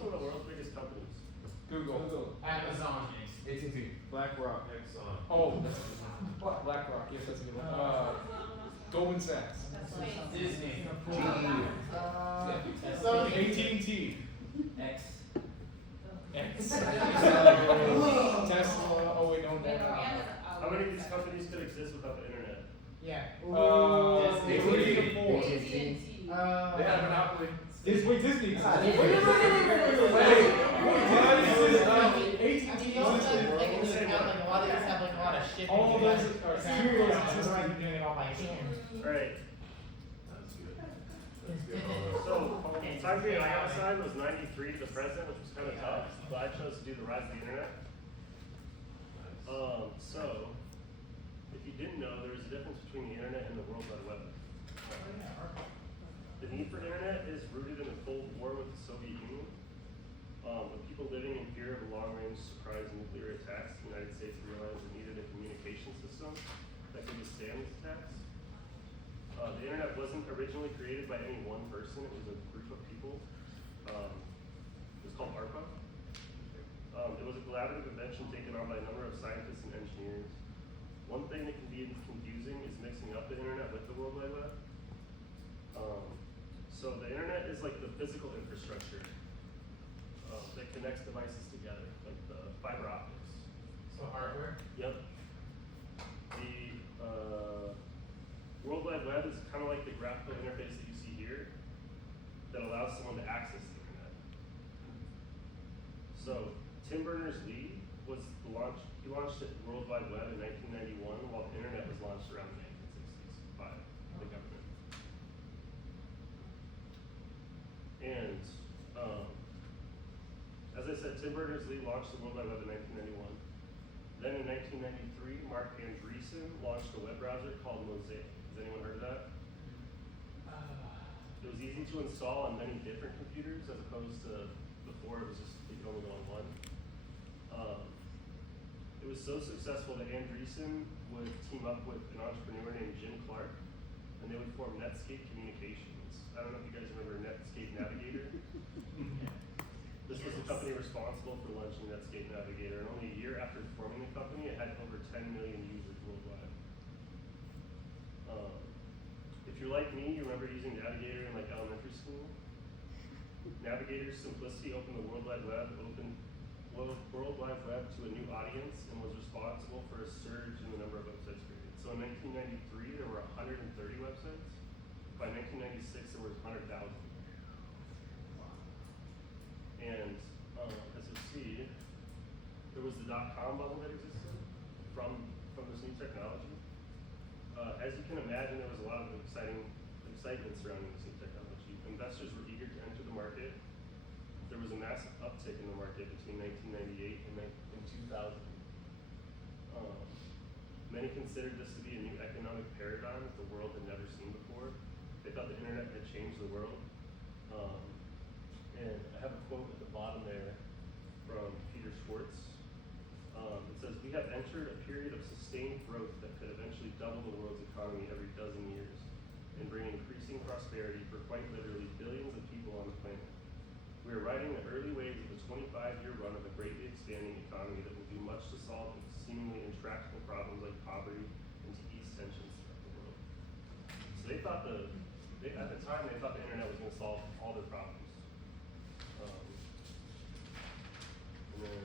some of the world's biggest companies? Google. Amazon. AT&T. BlackRock. Exxon. Oh, BlackRock. Yes, that's a good one. Goldman Sachs. Disney. AT&T. X. X. Tesla. Oh wait, no. How many of these companies could exist without the internet? Disney. 3 to 4. AT&T. They have a monopoly. Wait, Disney. Wait, Wait, AT&T You also existed. take into account like a lot of these have like a lot of shipping. All of those together. are Exactly. serious That's why existing. I'm doing it all by hand. Alright, That's good. That's good. so the time period I assigned was 93 to the present, which was kind of tough, but I chose to do the rise of the internet. So, if you didn't know, there was a difference between the internet and the World Wide Web. The need for internet is rooted in the Cold War with the Soviet Union. With people living in fear of a long-range surprise nuclear attacks, the United States realized it needed a communication system that could withstand these attacks. The internet wasn't originally created by any one person, it was a group of people. It was called ARPA. It was a collaborative invention taken on by a number of scientists and engineers. One thing that can be confusing is mixing up the internet with the World Wide Web. So the internet is like the physical infrastructure that connects devices together, like the fiber optics. So hardware. Yep. The World Wide Web is kind of like the graphical interface that you see here that allows someone to access the internet. So Tim Berners-Lee he launched the World Wide Web in 1991 while the internet was launched around the 1960s by the government. And as I said, Tim Berners-Lee launched the World Wide Web in 1991. Then in 1993, Mark Andreessen launched a web browser called Mosaic. Has anyone heard of that? It was easy to install on many different computers as opposed to before it was just, you could only go on one. It was so successful that Andreessen would team up with an entrepreneur named Jim Clark, and they would form Netscape Communications. I don't know if you guys remember Netscape Navigator. This was the company responsible for launching Netscape Navigator, and only a year after forming the company, it had over 10 million users worldwide. If you're like me, you remember using Navigator in like elementary school. Navigator's simplicity opened the World Wide Web to a new audience and was responsible for a surge in the number of websites created. So in 1993, there were 130 websites. By 1996, there was 100,000. And as you see, there was the .com bubble that existed from this new technology. As you can imagine, there was a lot of excitement surrounding this new technology. Investors were eager to enter the market. There was a massive uptick in the market between 1998 and 2000. Many considered this to be a new economic paradigm that the world had never seen before. They thought the internet had changed the world. And I have a quote at the bottom there from Peter Schwartz. It says, "We have entered a period of sustained growth that could eventually double the world's economy every dozen years and bring increasing prosperity for quite literally billions of people on the planet. We are riding the early waves of a 25-year run of a greatly expanding economy that will do much to solve seemingly intractable problems like poverty and to ease tensions throughout the world." So they thought at the time, they thought the internet was going to solve all their problems. And then,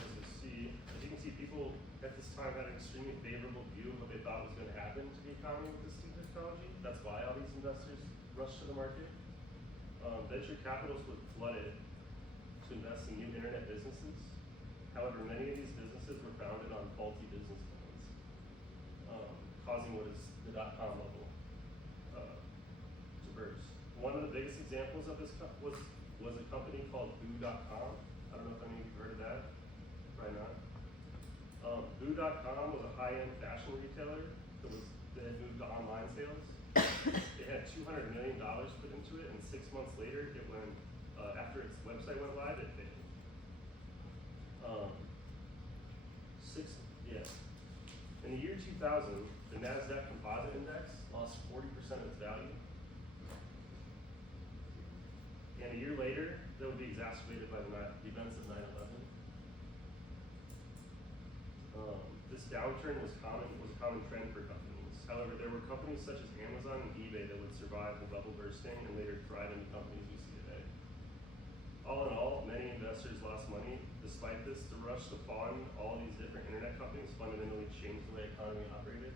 as you can see, people at this time had an extremely favorable view of what they thought was going to happen to the economy with this new technology. That's why all these investors rushed to the market. Venture capitalists were flooded to invest in new internet businesses. However, many of these businesses were founded on faulty business plans, causing what is the .com bubble to burst. One of the biggest examples of this was a company called Boo.com. I don't know if any of you have heard of that. Probably not. Boo.com was a high-end fashion retailer that had moved to online sales. It had $200 million put into it, and 6 months later, it went, after its website went live, it failed. In the year 2000, the NASDAQ Composite Index lost 40% of its value. And a year later, the would be exacerbated by the events of 9/11. This downturn was a common trend for companies. However, there were companies such as Amazon and eBay that would survive the bubble bursting and later thrive into companies we see today. All in all, many investors lost money. Despite this, the rush to fund all these different internet companies fundamentally changed the way the economy operated,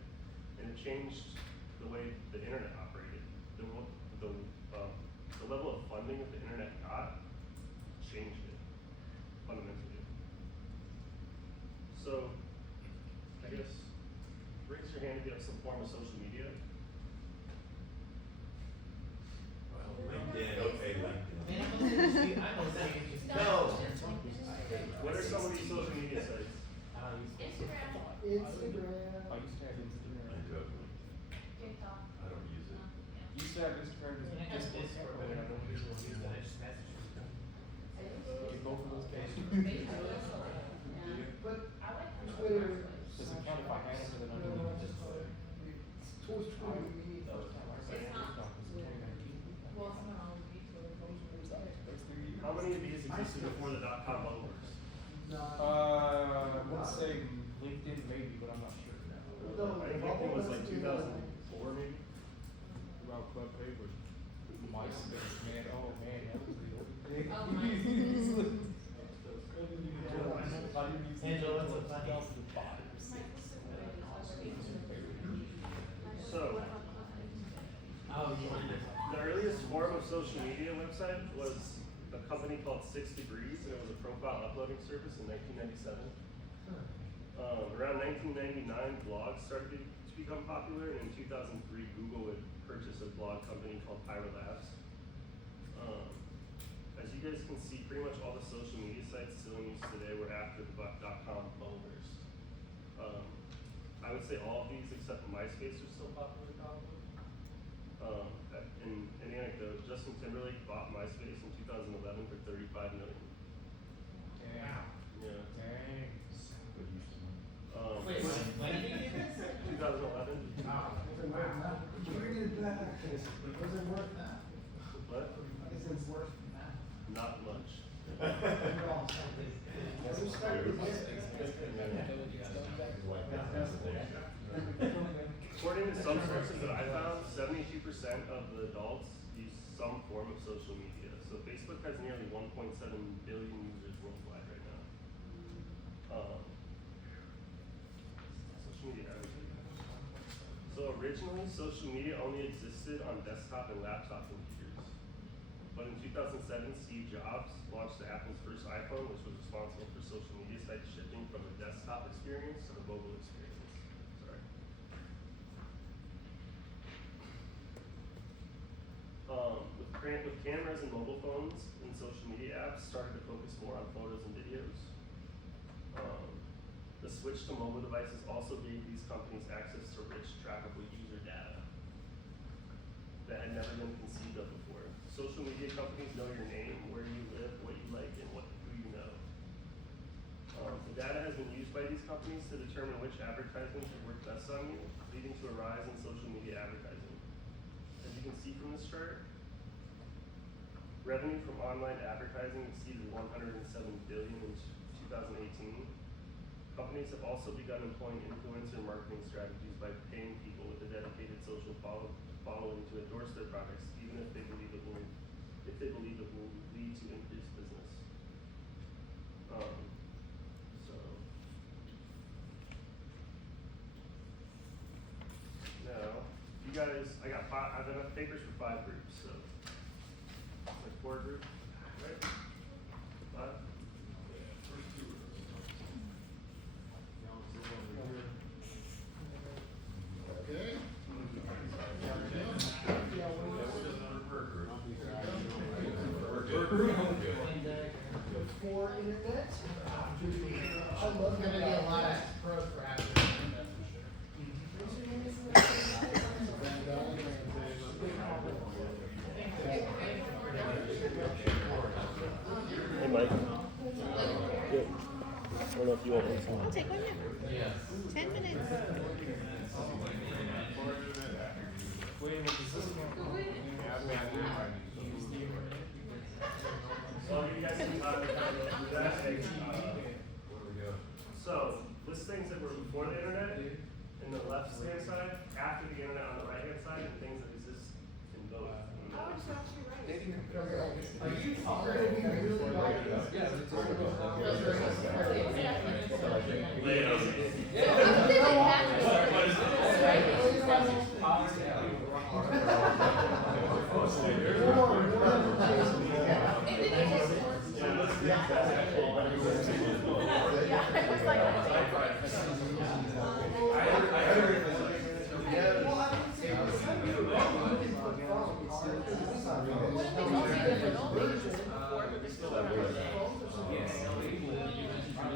and it changed the way the internet operated. The level of funding that the internet got changed it fundamentally. So, I guess, raise your hand if you have some form of social media. Well, LinkedIn, okay, LinkedIn. Man, I'm mostly used to No. What are some of these social media sites? Instagram. I used to have Instagram. I do have LinkedIn. TikTok. I don't use it. Used to have Instagram, just Discord, but I don't use it. Get both of those pages. But I like Twitter. Does it count if I handle it underneath? It's not. Well, it's not on YouTube. How many of these existed before the dot-com bubble burst? Let's say LinkedIn maybe, but I'm not sure. I think LinkedIn was like 2004 maybe. About Club Paper. MySpace, man, oh man, that was the old thing. Oh, MySpace. Angela, what's so funny? So, Oh, the earliest form of social media website was a company called 6 Degrees, and it was a profile uploading service in 1997. Around 1999, blogs started to become popular, and in 2003, Google would purchase a blog company called Pyro Labs. As you guys can see, pretty much all the social media sites still in use today were after the dot-com bubble burst. I would say all of these except MySpace are still popular, probably. In an anecdote, Justin Timberlake bought MySpace in 2011 for $35 million. Damn. Yeah. Dang. Wait, when did you do this? 2011. Bring it back. Is it worth that? What? Is it worth that? Not much. According to some sources that I found, 72% of the adults use some form of social media. So Facebook has nearly 1.7 billion users worldwide right now. Social media advertising. So originally, social media only existed on desktop and laptop computers. But in 2007, Steve Jobs launched Apple's first iPhone, which was responsible for social media sites shifting from the desktop experience to the mobile experience. Sorry. With cameras and mobile phones and social media apps started to focus more on photos and videos. The switch to mobile devices also gave these companies access to rich, trackable user data that had never been conceived of before. Social media companies know your name, where you live, what you like, and who you know. The data has been used by these companies to determine which advertisements should work best on you, leading to a rise in social media advertising. As you can see from this chart, revenue from online advertising exceeded $107 billion in 2018. Companies have also begun employing influencer marketing strategies by paying people with a dedicated social following to endorse their products, even if they believe it will lead to increased business. So now, you guys, I've enough papers for 5 groups, so like 4 groups, right? 5? For internet? I love There's gonna be a lot of pros for having Hey Mike. Good. I don't know if you want one. I'll take one now. Yes. 10 minutes. Wait, what does this count? I'll give you guys some time to kind of go through that. And, Where do we go? so, list things that were before the internet in the left-hand side, after the internet on the right-hand side, and things that exist in both. Oh, it's actually right. They can compare. Are you We're gonna be really bad. Yeah, it's all about- Later.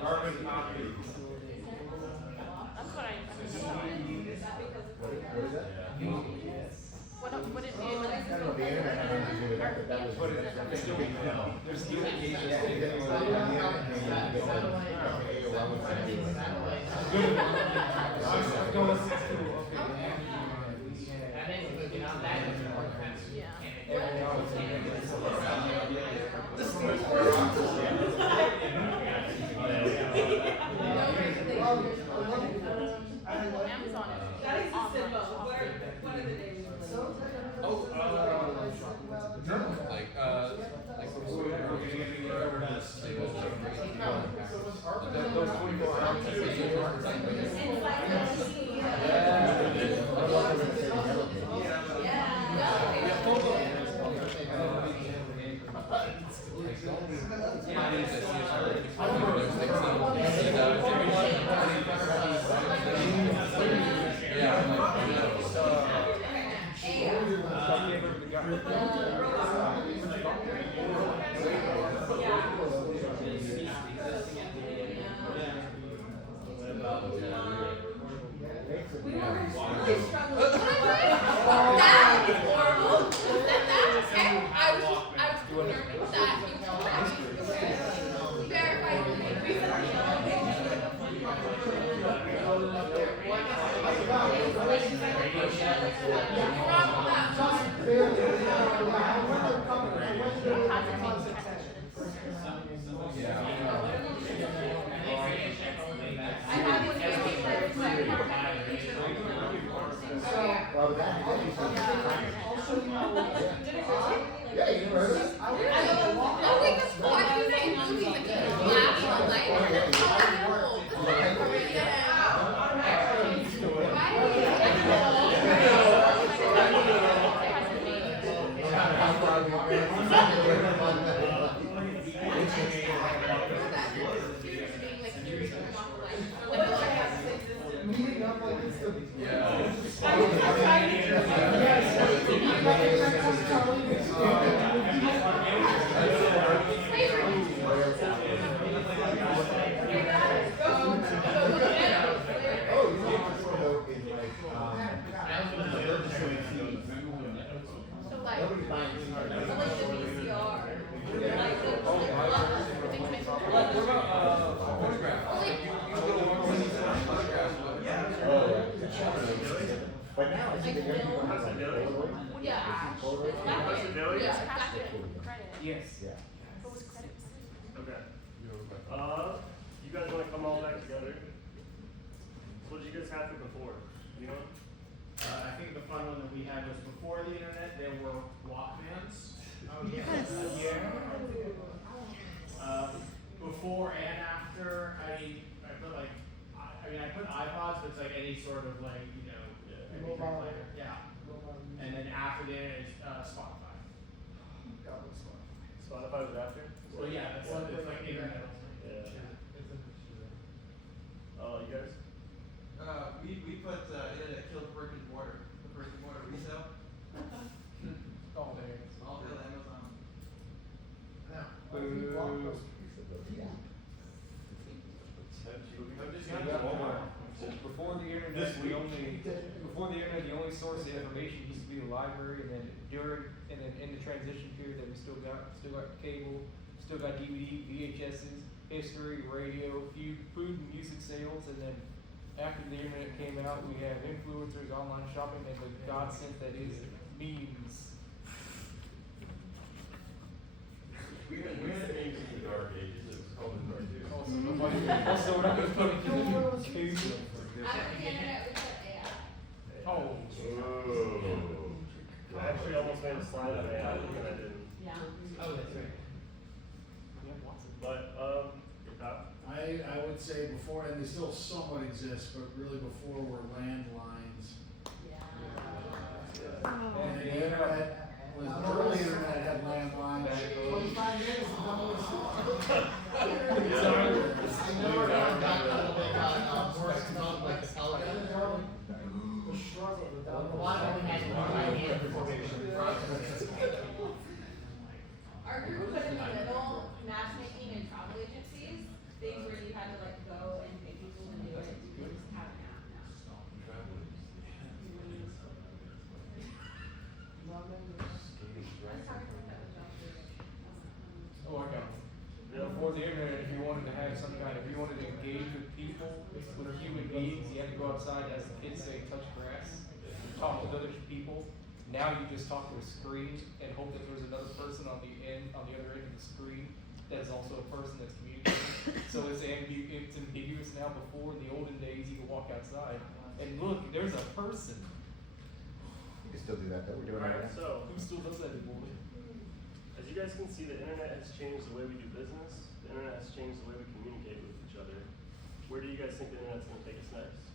Carbon copy. That's what I. What it mean? There's communication. Amazon is online shopping. But now I think they're gonna be How's it doing? Yeah. How's it doing? Yeah, credit. Yes. Yeah. What was credit? Okay. You guys wanna come all back together? So what did you guys have before? You know? I think the fun one that we had was before the internet, there were Walkmans. Yes. Before and after, I put iPods, but it's like any sort of like, you know, MP3 Mobile. player. Yeah. And then after that is Spotify. Spotify was after? Well, yeah, that's Yeah. it's like internet. Yeah. You guys? We put internet killed brick and mortar, the brick and mortar resale, All there. all the Amazon. Now, I think Blockbuster is the yeah. Before the internet, the only source of information used to be the library, and then in the transition period that we still got cable, still got DVD, VHSs, history, radio, food and music sales, and then after the internet came out, we have influencers, online shopping, and the godsend that is memes. We're in Also, we're not gonna put it in the cable. After the internet, we put AI. Oh. I actually almost made a slide on AI, and I didn't. Oh, that's right. But, your cop? I would say before, and they still somewhat exist, but really before were landlines. And the internet was, the early internet had landlines. 25 years is not what it's for. I know we're going back a little bit on Morse code, like the telephone. The struggle with A lot of them had to write hand before they could process it. Our group put in the middle matchmaking and travel agencies, things where you had to like go and pick people and do it, you just have an app now. Let's talk about that with Josh. Oh, I got one. Before the internet, if you wanted to have some kind, if you wanted to engage with people, with human beings, you had to go outside, as the kids say, touch grass, talk with other people. Now you just talk to a screen and hope that there's another person on the other end of the screen that is also a person that's communicating. So it's ambiguous now. Before, in the olden days, you could walk outside and look, there's a person. You can still do that though, we're doing Alright, that. so, Who still does that anymore? as you guys can see, the internet has changed the way we do business. The internet has changed the way we communicate with each other. Where do you guys think the internet's gonna take us next?